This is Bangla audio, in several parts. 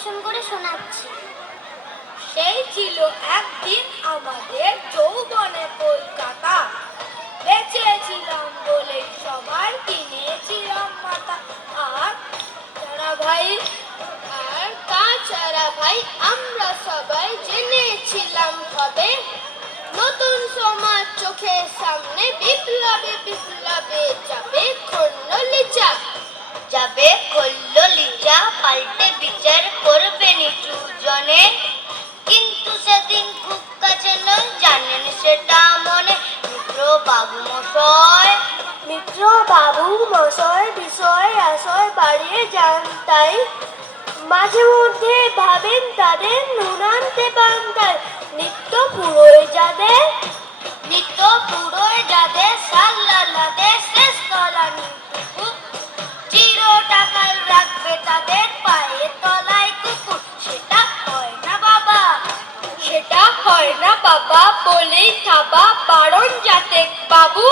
পরিবেশন করে শোনাচ্ছি। সেই ছিল একদিন আমাদের যৌবনে কলকাতা, বেঁচেছিলাম বলে সবার কিনেছিলাম মাথা। আর তাছাড়া ভাই আমরা সবাই জেনেছিলাম হবে নতুন সমাজ চোখের সামনে বিপ্লবে বিপ্লবে যাবে খন্ডলিচা, যাবে খল্লিচা, পাল্টে বিচার করবে নিচু জনে। কিন্তু সেদিন খুব কাছে নয়, জানেন সেটা মনে। মিত্র বাবু মশাই বিষয় আশয় বাড়িয়ে যান, তাই মাঝে মধ্যে ভাবেন তাদের নুন আনতে পান্তায়। নিত্য পুরোয় যাদের সাল্লাদের শেষ তলানি চির টাকায় রাখবে তাদের পায়ে তলায় কুকুর। সেটা হয় না বাবা বলেই থাবা বারণ যাতে বাবু।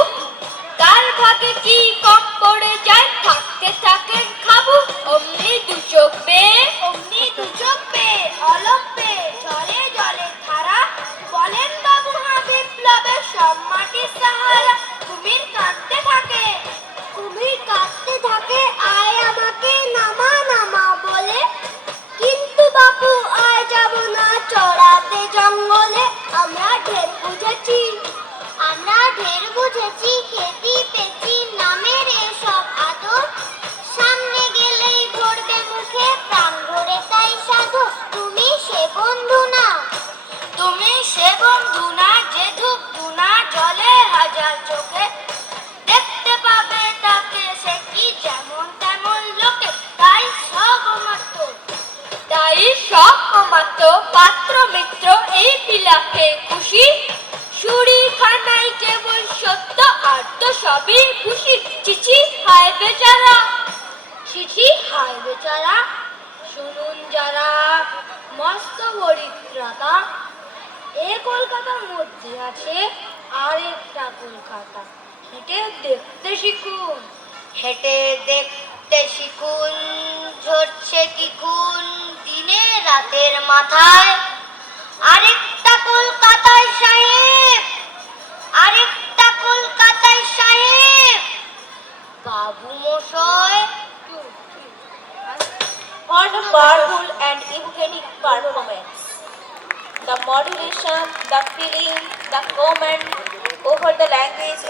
কার ভাগে কি কম পড়ে যায়, থাকতে থাকেন খাবো। অমনি দু চোখ পেয়ে অলপ পেয়ে জলে জলে খারা বলেন বাবু হ্যাঁ বিপ্লবের সব মাটির সাহারা। কুমির কাঁদতে থাকে আয় আমাকে নামা নামা বলে। কিন্তু বাপু আয় যাব না চড়াতে জঙ্গলে। আমরা ঢের বুঝেছি খেতি পেছি নামের এসব আদর। সামনে গেলেই ধরবে মুখে প্রাণ ভরে তাই সাধু। তুমি সে বন্ধু না যে ধূপ ধুনা জলে হাজার চোখে দেখতে পাবে তাকে, সে কি যেমন তেমন লোকে। তাই সব মাত্র পাত্র মিত্র এই বিলাপে খুশি। সুরি খানাই কেবল সত্য আর তো সবই খুশি। চিঠি হায় বেচারা শুনুন যারা মস্ত বরিদ্রতা। এ কলকাতার মধ্যে আছে আর একটা কলকাতা। হেঁটে দেখতে শিখুন ঝরছে কি খুন দিনে রাতের মাথায়। আরেকটা কলকাতায় সাহেব বাবু মশাই। What a powerful and evocative performance. The modulation, the feeling, the comment over the language